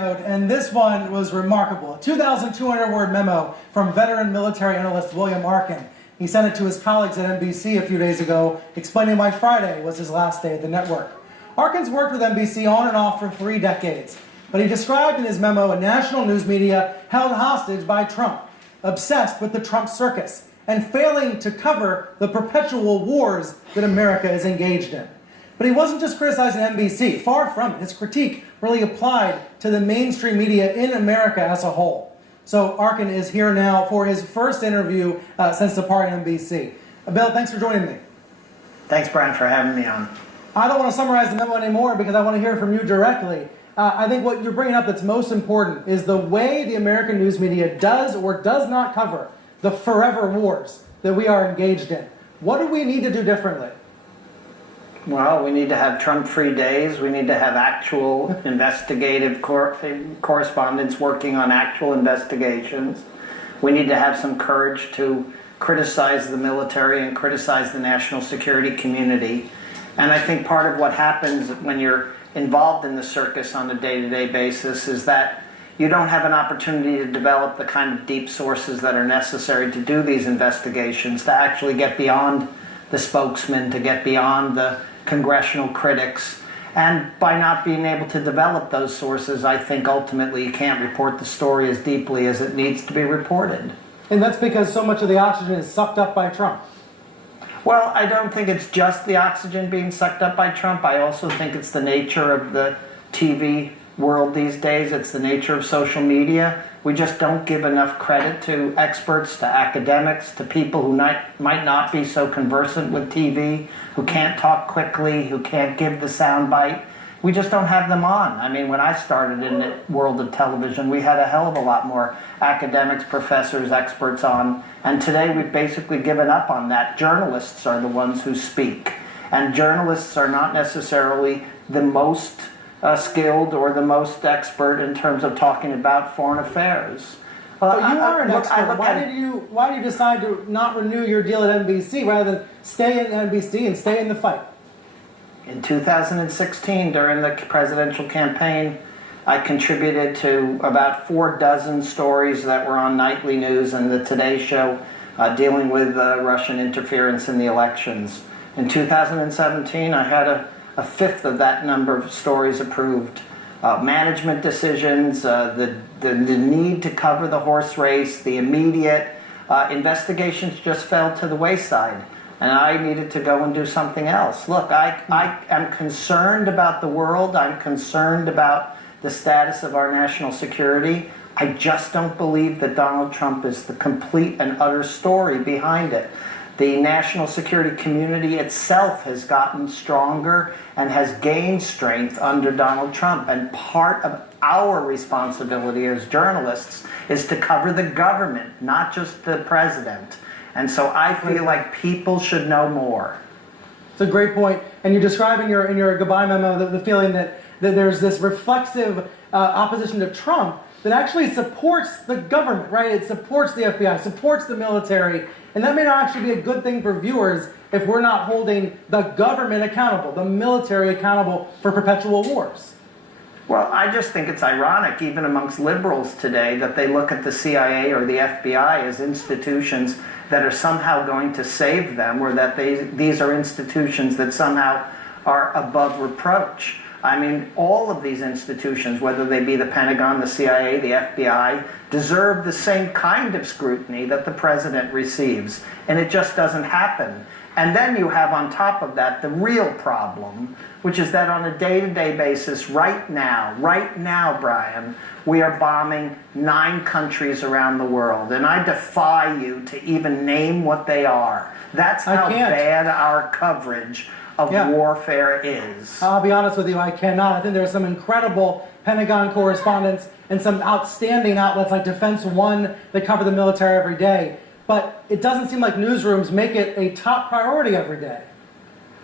And this one was remarkable. A 2,200-word memo from veteran military analyst William Arkin. He sent it to his colleagues at NBC a few days ago, explaining why Friday was his last day at the network. Arkin's worked with NBC on and off for 3 decades, but he described in his memo a national news media held hostage by Trump, obsessed with the Trump circus, and failing to cover the perpetual wars that America is engaged in. But he wasn't just criticizing NBC. Far from it. His critique really applied to the mainstream media in America as a whole. So Arkin is here now for his first interview since departing NBC. Bill, thanks for joining me. Thanks, Brian, for having me on. I don't want to summarize the memo anymore because I want to hear from you directly. I think what you're bringing up that's most important is the way the American news media does or does not cover the forever wars that we are engaged in. What do we need to do differently? Well, we need to have Trump-free days. We need to have actual investigative correspondents working on actual investigations. We need to have some courage to criticize the military and criticize the national security community. And I think part of what happens when you're involved in the circus on a day-to-day basis is that you don't have an opportunity to develop the kind of deep sources that are necessary to do these investigations, to actually get beyond the spokesman, to get beyond the congressional critics. And by not being able to develop those sources, I think ultimately you can't report the story as deeply as it needs to be reported. And that's because so much of the oxygen is sucked up by Trump. Well, I don't think it's just the oxygen being sucked up by Trump. I also think it's the nature of the TV world these days. It's the nature of social media. We just don't give enough credit to experts, to academics, to people who might not be so conversant with TV, who can't talk quickly, who can't give the soundbite. We just don't have them on. I mean, when I started in the world of television, we had a hell of a lot more academics, professors, experts on. And today we've basically given up on that. Journalists are the ones who speak. And journalists are not necessarily the most skilled or the most expert in terms of talking about foreign affairs. But you are an expert. Why did you decide to not renew your deal at NBC rather than stay in NBC and stay in the fight? In 2016, during the presidential campaign, I contributed to about 4 dozen stories that were on nightly news and the Today Show dealing with Russian interference in the elections. In 2017, I had a fifth of that number of stories approved. Management decisions, the need to cover the horse race, the immediate investigations just fell to the wayside. And I needed to go and do something else. Look, I am concerned about the world. I'm concerned about the status of our national security. I just don't believe that Donald Trump is the complete and utter story behind it. The national security community itself has gotten stronger and has gained strength under Donald Trump. And part of our responsibility as journalists is to cover the government, not just the president. And so I feel like people should know more. It's a great point. And you describe in your goodbye memo the feeling that there's this reflexive opposition to Trump that actually supports the government, right? It supports the FBI, supports the military. And that may not actually be a good thing for viewers if we're not holding the government accountable, the military accountable for perpetual wars. Well, I just think it's ironic, even amongst liberals today, that they look at the CIA or the FBI as institutions that are somehow going to save them, or that these are institutions that somehow are above reproach. I mean, all of these institutions, whether they be the Pentagon, the CIA, the FBI, deserve the same kind of scrutiny that the president receives, and it just doesn't happen. And then you have on top of that the real problem, which is that on a day-to-day basis right now, Brian, we are bombing 9 countries around the world. And I defy you to even name what they are. That's how bad our coverage of warfare is. I'll be honest with you, I cannot. I think there are some incredible Pentagon correspondents and some outstanding outlets like Defense One that cover the military every day. But it doesn't seem like newsrooms make it a top priority every day.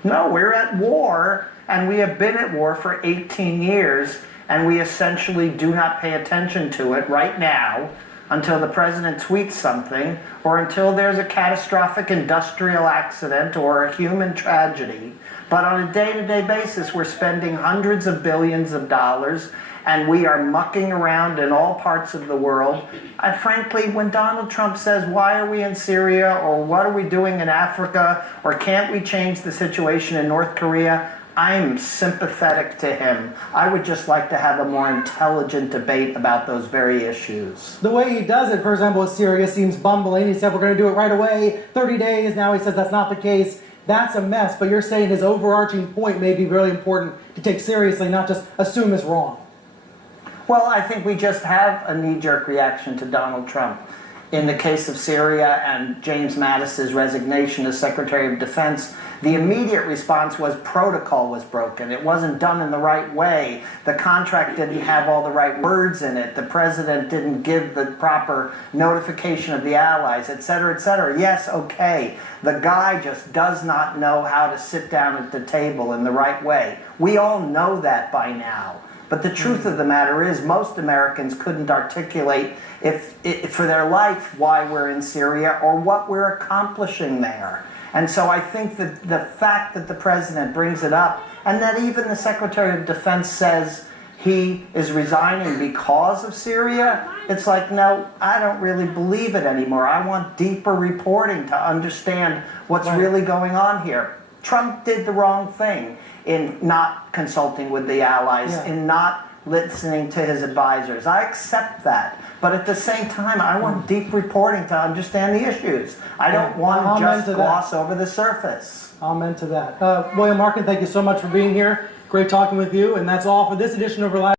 No, we're at war, and we have been at war for 18 years, and we essentially do not pay attention to it right now until the president tweets something or until there's a catastrophic industrial accident or a human tragedy. But on a day-to-day basis, we're spending hundreds of billions of dollars, and we are mucking around in all parts of the world. And frankly, when Donald Trump says, why are we in Syria, or what are we doing in Africa, or can't we change the situation in North Korea, I'm sympathetic to him. I would just like to have a more intelligent debate about those very issues. The way he does it, for example, with Syria seems bumbling. He said we're going to do it right away, 30 days. Now he says that's not the case. That's a mess. But you're saying his overarching point may be really important to take seriously, not just assume is wrong. Well, I think we just have a knee-jerk reaction to Donald Trump. In the case of Syria and James Mattis's resignation as Secretary of Defense, the immediate response was protocol was broken. It wasn't done in the right way. The contract didn't have all the right words in it. The president didn't give the proper notification of the allies, et cetera, et cetera. Yes, okay. The guy just does not know how to sit down at the table in the right way. We all know that by now. But the truth of the matter is most Americans couldn't articulate if for their life why we're in Syria or what we're accomplishing there. And so I think that the fact that the president brings it up and that even the Secretary of Defense says he is resigning because of Syria, it's like, no, I don't really believe it anymore. I want deeper reporting to understand what's really going on here. Trump did the wrong thing in not consulting with the allies, in not listening to his advisors. I accept that. But at the same time, I want deep reporting to understand the issues. I don't want to just gloss over the surface. Amen to that. William Arkin, thank you so much for being here. Great talking with you. And that's all for this edition of Reliable.